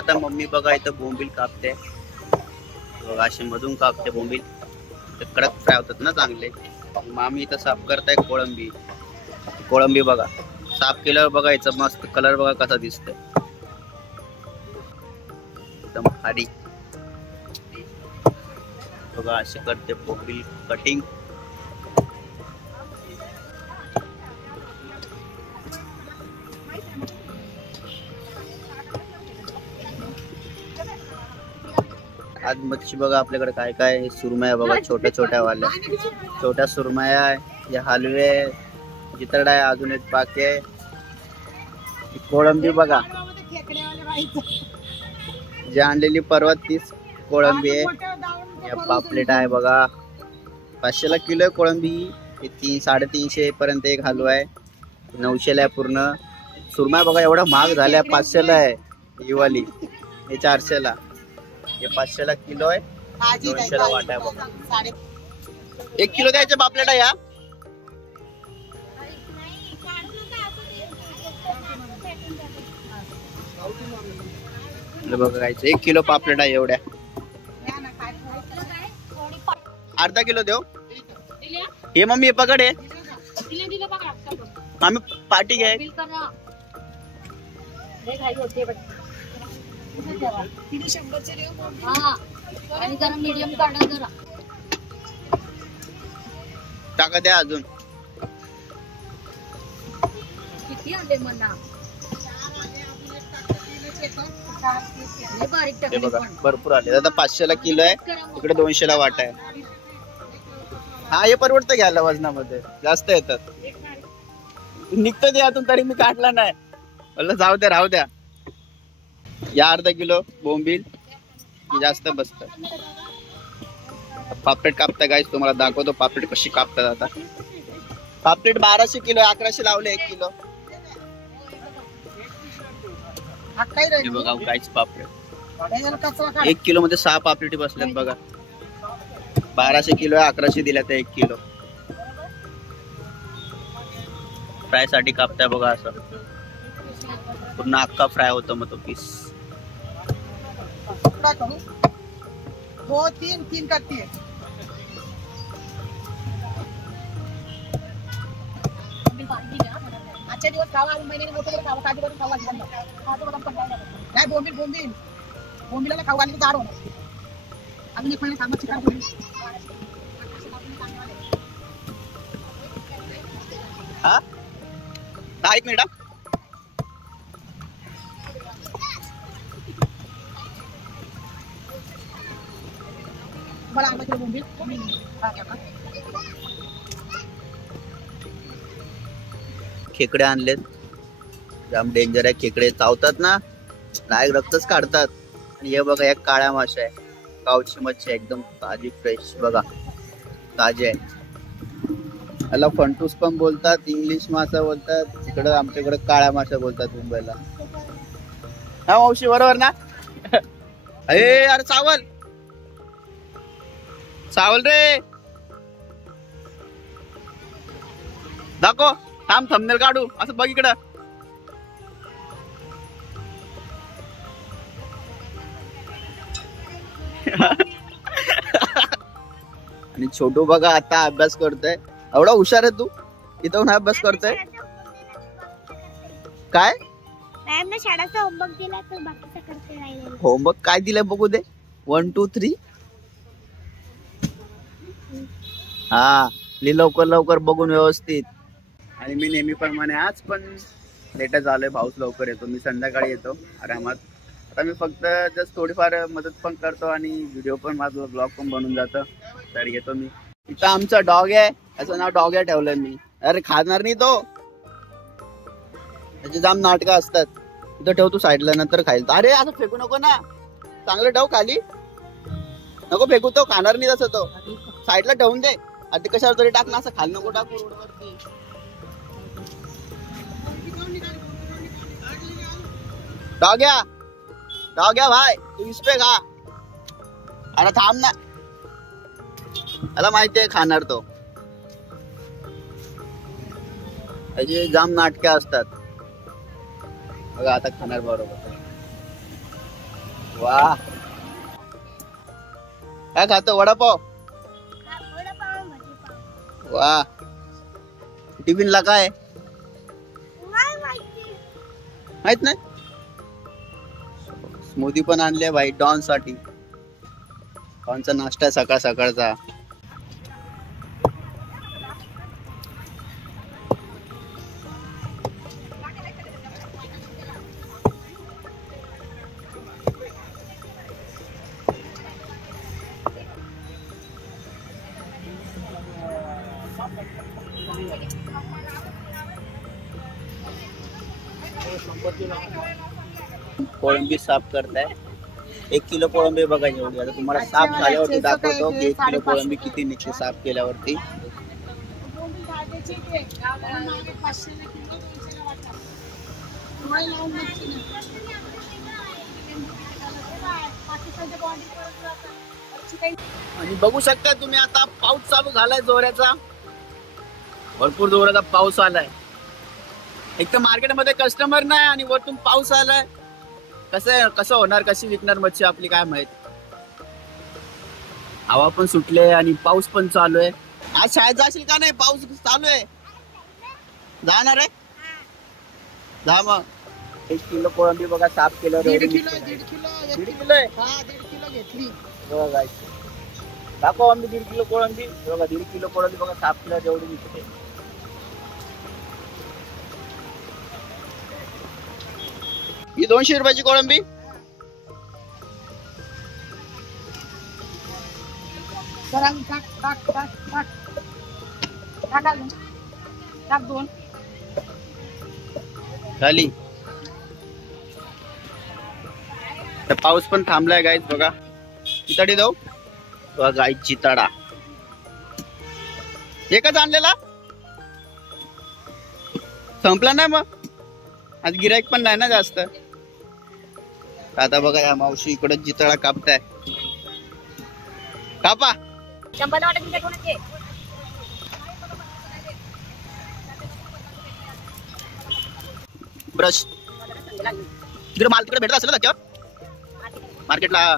आता मम्मी बघा इथं बोंबील कापते बघा, अशी मधून कापते बोंबील, ते कडक फ्राय होतात ना चांगले. मामी इथं साफ करताय कोळंबी. कोळंबी बघा साफ केल्यावर बघा याचा मस्त कलर बघा कसा दिसतोय, एकदम भारी बघा. असे करते बोंबील कटिंग. आज मच्छी बघा आपल्याकडे काय काय सुरमया बघा, छोट्या छोट्या वाल्या, छोट्या सुरमया आहे, हे हलवे, जितरडा आहे, अजून एक बाकी आहे. कोळंबी बघा, जी आणलेली परवा तीच कोळंबी आहे. पापलेट आहे बघा, 500ला किलो आहे कोळंबी. 300-350 पर्यंत एक हलवा आहे, 900ला आहे पूर्ण. सुरमया बघा एवढा महाग झाल्या, 500ला आहे ही वाली, हे 400ला. हे 500ला किलो आहे, 200ला वाटा आहे बघा. 1 किलो द्यायचे पापलेटा या. बघा खायचं 1 किलो पापलेटा एवढ्या. अर्धा किलो देऊ. हे मम्मी हे पकड आहे, आम्ही पार्टी घ्याय. टाका द्या अजून. किती आले म्हणा, हे बघा भरपूर आले. आता 500ला किलो आहे, इकडे 200ला वाटा आहे. हा हे परवडतं घ्यायला, वजनामध्ये जास्त येतात. निघतं ते यातून तरी मी काढला नाही, म्हणलं जाऊ द्या राहू द्या. या अर्धा किलो बोंबील जास्त बसत. पापलेट कापता गाईस, तुम्हाला दाखवतो पापलेट कशी कापतात. आता पापलेट 1200 किलो, 1100 लावले 1 किलो. हे बघा गाईस पापलेट 1 किलो मध्ये 6 पापलेटी बसल्यात बघा. 1200 किलो आहे, 1100 दिल्या तर 1 किलो. फ्राय साठी कापताय बघा, असं पूर्ण अख्खा फ्राय होतो मग तो पीस. 2-3 करती है. आजच्या दिवस खावा, महिन्याने मोठं खावा, काजी करून खावा. नाही बोंबील बोंबील बोंबीला खाऊ घालून जाड होणार. अजून 1 महिना कामात शिकार होईल. हा 1 मिनिट. मला अर्धा किलो बोंबील. खेकडे आणलेत, जाम डेंजर आहे खेकडे, चावतात ना डायरेक्ट रक्तच काढतात. आणि हे बघा एक काळ्या माशा आहे, गावची मच्छी एकदम ताजी फ्रेश बघा, ताजी आहे. याला फंटूस पण बोलतात, इंग्लिश मासा बोलतात, तिकडं आमच्याकडे काळ्या माशा बोलतात मुंबईला. हा मावशी बरोबर ना. अरे यार चावल चावल रे, दाखव. थांब थंबनेल काढू, असं बघ इकडं. आणि छोटू बघा आता अभ्यास करतोय. एवढा हुशार आहे तू, इथं अभ्यास करतोय काय? शाळेचा होमवर्क दिला तर बाकीचं करते नाही. होमवर्क काय दिलंय बघू दे. 1 2 3 हा लिह लवकर लवकर बघून व्यवस्थित. आणि मी नेहमीप्रमाणे आज पण लेटच आलोय, भाऊच लवकर येतो, मी संध्याकाळी येतो आरामात. आता मी फक्त जस्ट थोडीफार मदत पण करतो आणि व्हिडिओ पण, माझं ब्लॉग पण बनून जातं, तर येतो मी. इथं आमचा डॉग आहे, त्याचं नाव डॉग्या ठेवलंय मी. अरे खाणार नाही तो, त्याचे जाम नाटकं असतात. इथं ठेव तू साईडला, नंतर खाईल. अरे असं फेकू नको ना, चांगलं ठेव खाली, नको फेकू, तो खाणार नाही तसं, तो साईडला ठेवून दे. आता कशावर तरी टाक ना, असं खाली नको टाकू रोडवरती. डॉग्या डॉग्या भाई तू इसपे खा. अरे थांब ना, मला माहितीये खाणार तो. त्याची जाम नाटके असतात बघा. आता खाणार बरोबर. वा, काय खातो? वडापाव. वडापाव, भजीपाव. वा, टिफिनला काय नाही माहिती. माहित नाही. स्मूदी पण आणले भाई डॉन साठी. डॉनचा नाश्ता सकाळ सकाळचा. कोळंबी साफ करताय. 1 किलो कोळंबी बघा एवढी. आता तुम्हाला साफ झाल्यावरती दाखवतो की 1 किलो कोळंबी किती निघते साफ केल्यावरती. आणि बघू शकता तुम्ही आता पाऊस चालू झालाय जोराचा. भरपूर जोराचा पाऊस आलाय. एक तर मार्केटमध्ये कस्टमर नाही आणि वरतून पाऊस आलाय. कसं होणार, कशी विकणार मच्छी आपली काय माहित. हवा पण सुटले आणि पाऊस पण चालू आहे. आज शाळेत जाशील का नाही? पाऊस चालू आहे. जाणार आहे? जा मग. 1 किलो कोळंबी बघा साफ केलं. 1.5 किलो आहे. 1.5 किलो आहे. हा 1.5 किलो घेतली. बघा दाखव आम्ही 1.5 किलो कोळंबी. बघा 1.5 किलो कोळंबी बघा साफ केलं जेवढी निघते. ही 200 रुपयाची कोळंबी. टाक 2 झाली. तर पाऊस पण थांबलाय गाईज बघा. चिताडी जाऊ बघा गाईज, चिताडा एकच आणलेला संपला नाही. मग आज गिराईक पण नाही ना जास्त. आता बघा या मावशी इकडे जिताळा कापताय. कापा. 100 वाटे तुमच्या कोणाचे? ब्रश तिकडे माल तिकडे भेटत असेल ना त्याच्यावर मार्केटला.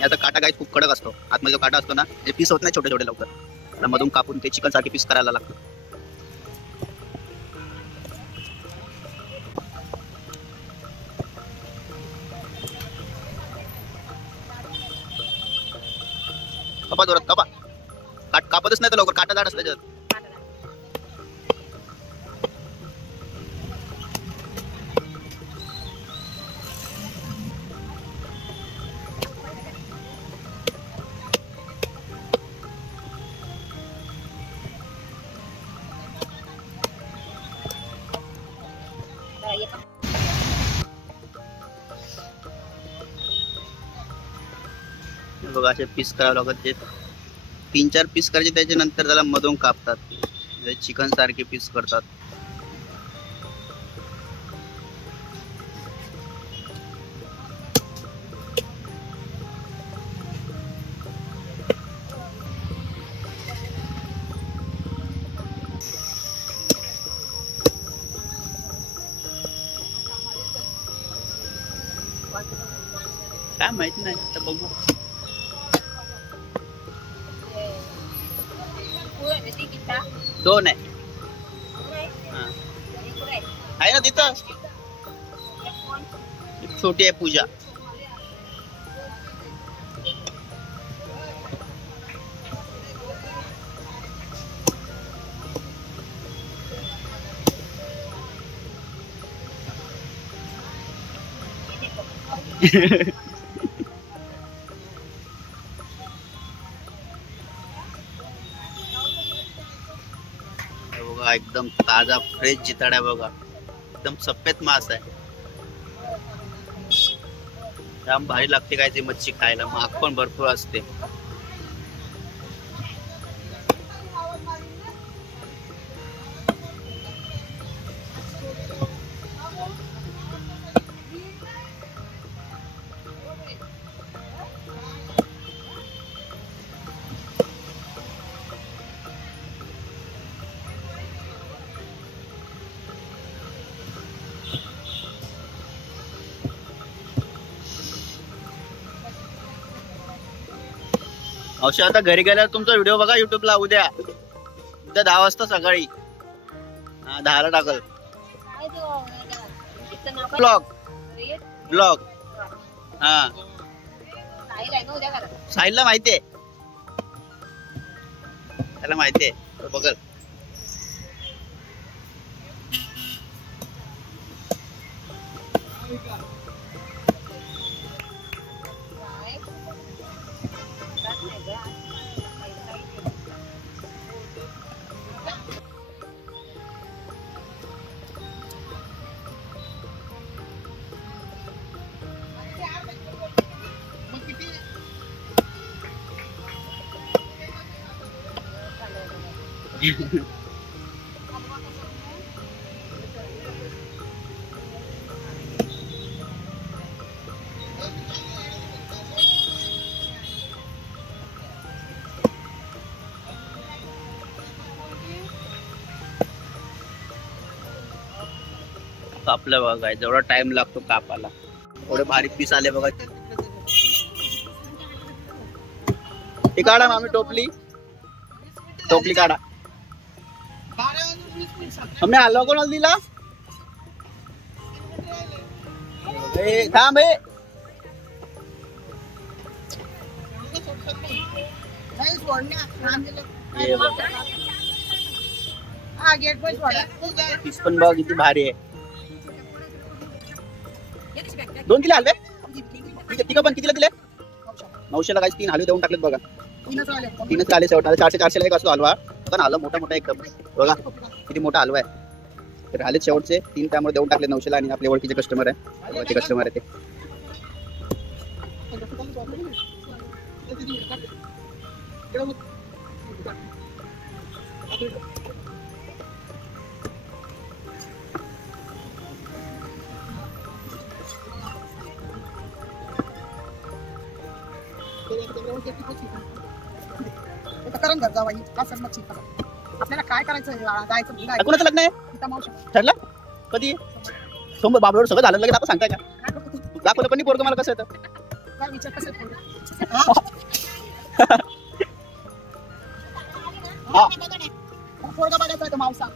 याचा काटा काय खूप कडक असतो. आतमध्ये जो काटा असतो ना ते पीस होत नाही छोटे छोटे लवकर. त्याला मधून कापून ते चिकन सारखे पीस करायला लागतं. कपा जोरात कपा. कापतच नाही तर लवकर. काटा जाड असतं त्याच्यात. बघा असे पीस करावं लागत. ते 3-4 पीस करायचे. त्याच्यानंतर त्याला मधून कापतात. चिकन सारखे पीस करतात. काय माहित नाही तर बघू. दोन आहे. आहे ना तिथं. छोटी आहे पूजा. बघा एकदम ताजा फ्रेश जिताडा. बघा एकदम सफेद मांस आहे. जाम भारी लागते काय ती मच्छी खायला. महाग पण भरपूर असते. अवश्य आता घरी गेल्यावर तुमचा व्हिडिओ बघा युट्यूबला उद्या 10 वाजता सकाळी. 10ला टाकल ब्लॉग. हा साहिलला माहितीये, त्याला माहितीये बघल. कापलं बघा, जेवढा टाइम लागतो कापाला. थोडे भारी पीस आले बघा. हे काढा मामी टोपली काढा. आम्ही आलो कोणाला दिला? थांब पीस पण बघ किती भारी आहे. 2 किलो हलवे तिघ पण कितीला दिले? 900ला काय 3 हलवे देऊन टाकलेत बघा. 3च आले शेवट. 400-400ला एक असतो हलवा पण आलं मोठा एकदम बघा किती मोठा हलवा आहे. तर आले शेवटचे 3 त्यामुळे देऊन टाकले 900ला. आणि आपले ओळखीचे कस्टमर आहे, कस्टमर आहे ते. करून घर जाऊ आपल्याला काय करायचं जायचं कोणाचं लग्न आहे ठरलं कधी? सोमवार बाबरोड सगळं झालं लगेच आपण सांगताय का? दाखवलं पण पोरग मला कसं येतं विचार कसं पोरगा बघायचा आहे मावसा.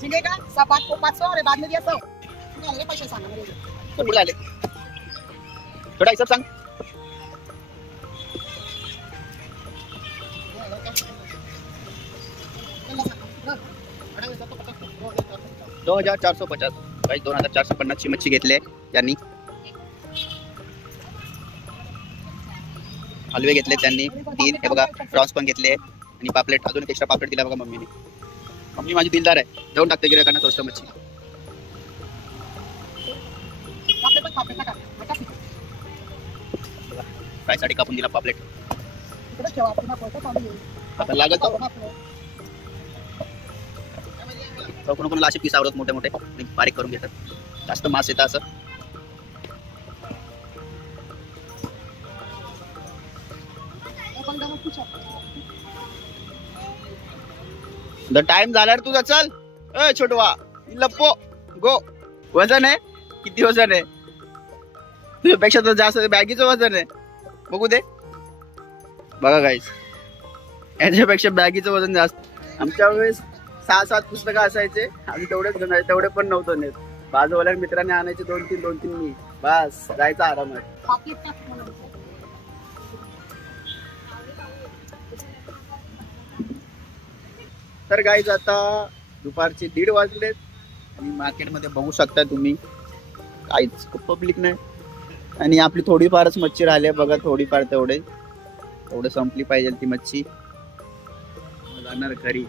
जिलेगा 700 अरे बाद में दिया 100 पैसे सांगा कुठे आले थोडा हिसाब सांग. 2450 काही 2450 ची मच्छी घेतली त्यांनी. हलवे घेतले त्यांनी 3. हे बघा प्रॉन्स पण घेतले आणि पापलेट अजून एक्स्ट्रा पापलेट दिला बघा मम्मीने. मम्मी माझी दिलदार आहे, देऊन टाकते गिरायकांना स्वस्त मच्छी. काय साठी कापून दिला पापलेट आता लागत. कोणाकोणाला असे पीस आवडत मोठे मोठे बारीक करून घेतात. जास्त मास येतं असं. टाइम झाला तुझा. चल छोटवा लप्पो गो. वजन आहे किती? वजन आहे तुझ्यापेक्षा तर जास्त बॅगीचं वजन आहे. बघू दे बघा गाईस, याच्यापेक्षा बॅगीचं वजन जास्त. आमच्या वेळेस 6-7 पुस्तकं असायचे, आम्ही तेवढे पण नव्हतो नेत. बाजूवाल्या मित्राने आणायचे 2-3 मी बस जायचा आरामात. तर गाईज आता दुपारचे 1:30 वाजलेत आणि मार्केटमध्ये बघू शकता तुम्ही काहीच पब्लिक नाही. आणि आपली थोडीफारच मच्छी राहिली बघा, थोडीफार तेवढे संपली पाहिजे ती मच्छी. जाणार घरी.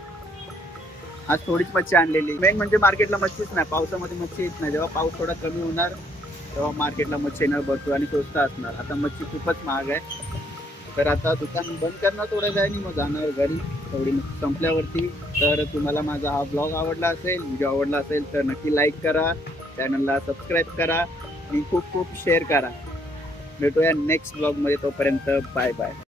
आज थोडीच मच्छी आणलेली. मेन म्हणजे मार्केटला मच्छीच नाही, पावसामध्ये मच्छी येत नाही. जेव्हा पाऊस थोडा कमी होणार तेव्हा मार्केटला मच्छी येणार भरपूर आणि स्वस्त असणार. आता मच्छी खूपच महाग आहे. तर आता दुकान बंद करणार थोड्या वेळाने, मग जाणार घरी थोडी संपल्यावरती. तर तुम्हाला माझा हा ब्लॉग आवडला असेल, व्हिडिओ आवडला असेल तर नक्की लाईक करा, चॅनलला सबस्क्राईब करा आणि खूप शेअर करा. भेटूया नेक्स्ट ब्लॉग मध्ये. तोपर्यंत बाय बाय.